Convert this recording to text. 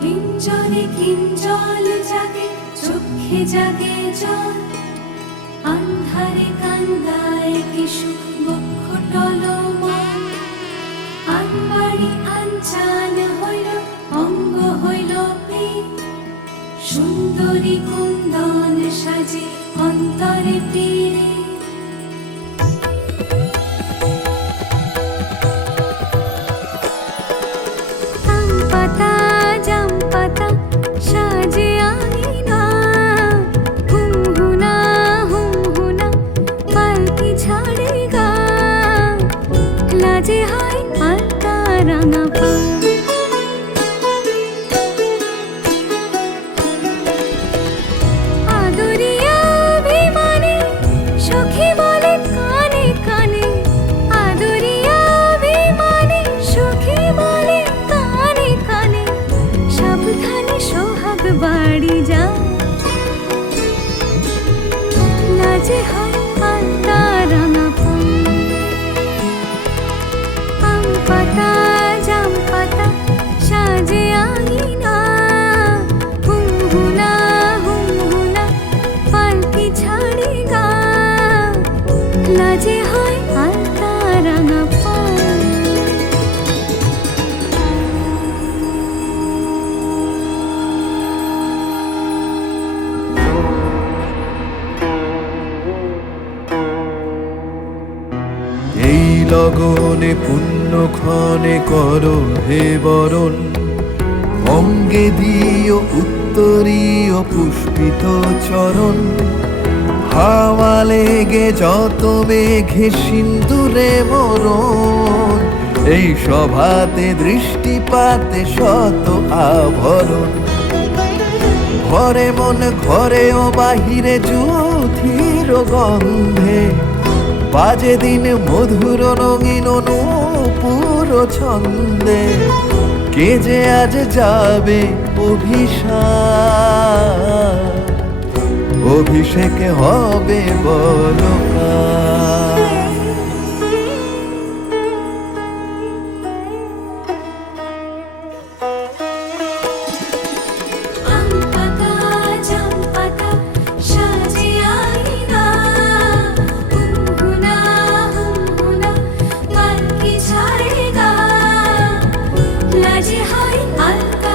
কিঞ্জলে কিঞ্জল জাগে, চোখে জাগে জল, আন্ধারে কান্দায় কিশু বক্ষ টলমল। আনবাড়ি আনচান হইল, অঙ্গ হইল পীত, সুন্দরী কুন্দন সাজে অন্তরে পীড়িত। বাড়ি যা লাজে হয় আলতা রাঙা পান। আম পাতা জাম পাতা সাজে আঙিনা, হুম হুনা পালকি ছাড়ে গা, লাজে হয় আলতা রাঙা পান। এই লগনে পুণ্যক্ষণে করো হে বরণ, অঙ্গে দিও উত্তরীয় পুষ্পিত চরণ। হাওয়া লেগে যত মেঘে সিন্দুরে মরণ, এই সভাতে দৃষ্টিপাতে শত আভরণ। ঘরে মন ঘরে ও বাহিরে যুথির গন্ধে, বাজে দিন মধুর রঙিন নূপুর ছন্দে। কে যে আজ যাবে অভিষেকে হবে বলো কার। লাজে হয় আলতা